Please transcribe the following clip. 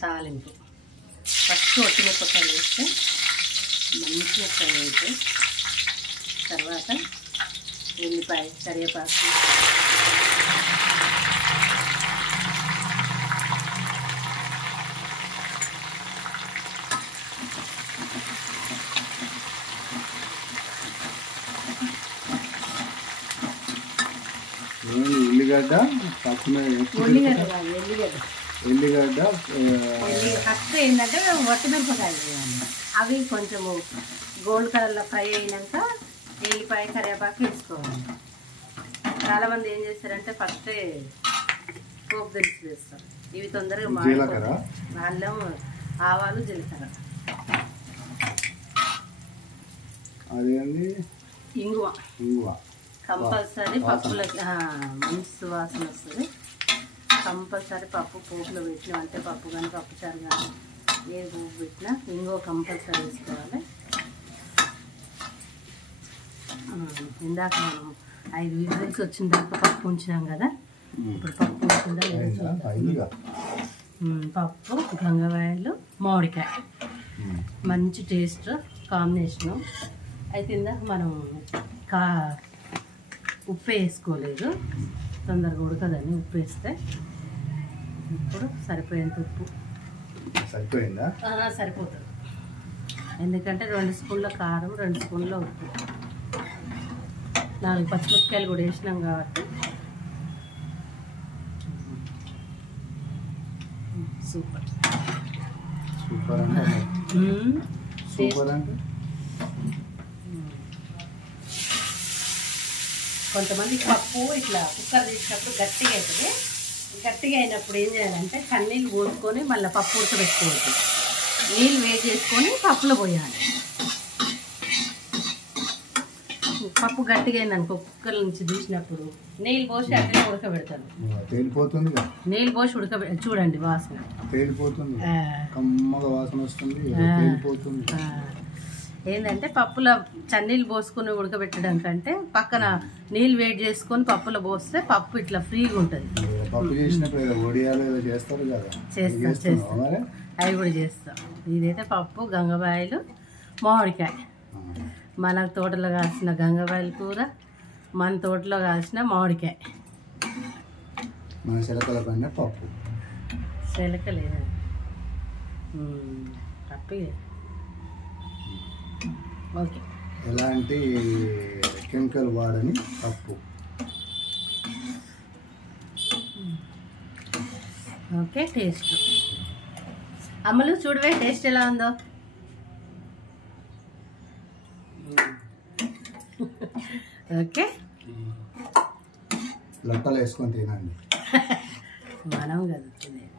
తాలింపు ఫస్ట్ ఒట్టిమిరపకాయలు వేస్తే మంచిగా ఫ్రై అయితే తర్వాత ఉల్లిపాయ కరివేపాకు ఉల్లిగడ్డ ఎల్లిగడ్డ ఫస్ట్ ఏంటంటే ఒట్టిమిరపకాయలు వేయాలి. అవి కొంచెము గోల్డ్ కలర్లో ఫ్రై అయినాక ఎల్లిపాయ కరివేపాకు వేసుకోవాలి. చాలామంది ఏం చేస్తారంటే ఫస్టే పోపు దినుసులు వేస్తారు. ఇవి తొందరగా మాడిపోతాయి. అల్లం ఆవాలు జీలకర్ర అదేండి ఇంగువ కంపల్సరీ పప్పులకి మంచి సువాసన వస్తుంది. కంపల్సరీ పప్పు పోపులో పెట్టినామంటే పప్పు కానీ పప్పుచారు కానీ ఏ పోపు పెట్టినా ఇంగువ కంపల్సరీ వేసుకోవాలి. ఇందాక మనం 5 విజిల్స్ వచ్చిన తర్వాత పప్పు ఉంచినాం కదా, ఇప్పుడు పప్పు ఉంచిందా లేదా పప్పు గంగవాయలు మామిడికాయ మంచి టేస్ట్ కాంబినేషను. అయితే ఇందాక మనం ఉప్పు వేసుకోలేదు, తొందరగా ఉడకదని ఉప్పు వేస్తే. ఇప్పుడు సరిపోయేంత ఉప్పు సరిపోయిందా? సరిపోతుంది. ఎందుకంటే 2 స్పూన్ల కారం 2 స్పూన్ల ఉప్పు 4 పచ్చిమిరపకాయలు కూడా వేసినాం కాబట్టి సూపర్ సూపర్ సూపర్ అంటే కొంతమంది పప్పు ఇట్లా కుక్కర్ తీసినప్పుడు గట్టిగా అవుతుంది. గట్టిగా అయినప్పుడు ఏం చేయాలంటే చన్నీళ్ళు పోసుకొని మళ్ళీ పప్పు ఉడకబెట్టుకోవద్దు. నీళ్ళు వేడి చేసుకొని పప్పులో పోయాలి. పప్పు గట్టిగా అయిందనుకో కుక్కర్ నుంచి తీసినప్పుడు నీళ్ళు పోసి అట్లా ఉడకబెడతాను. నీళ్ళు పోసి చూడండి వాసన తేలిపోతుంది, కమ్మగా వాసన వస్తుంది, తేలిపోతుంది. ఏంటంటే పప్పులో చన్నీళ్ళు పోసుకొని ఉడకబెట్టడం కంటే పక్కన నీళ్ళు వేడి చేసుకొని పప్పులో పోస్తే పప్పు ఇట్లా ఫ్రీగా ఉంటుంది. చేస్తాం అవి కూడా చేస్తాం. ఇదైతే పప్పు గంగవాయలు మామిడికాయ, మన తోటలో కాసిన గంగవాయల కూర, మన తోటలో కాసిన మామిడికాయ, మన చిలకల పైన పప్పు. చిలక లేదు పప్పు. ఓకే, ఎలాంటి కెమికల్ వాడని పప్పు. ఓకే, టేస్ట్ అమ్మలు చూడవే టేస్ట్ ఎలా ఉందో. ఓకే, లొట్టలు వేసుకొని తినండి. మనం కదా తినేది.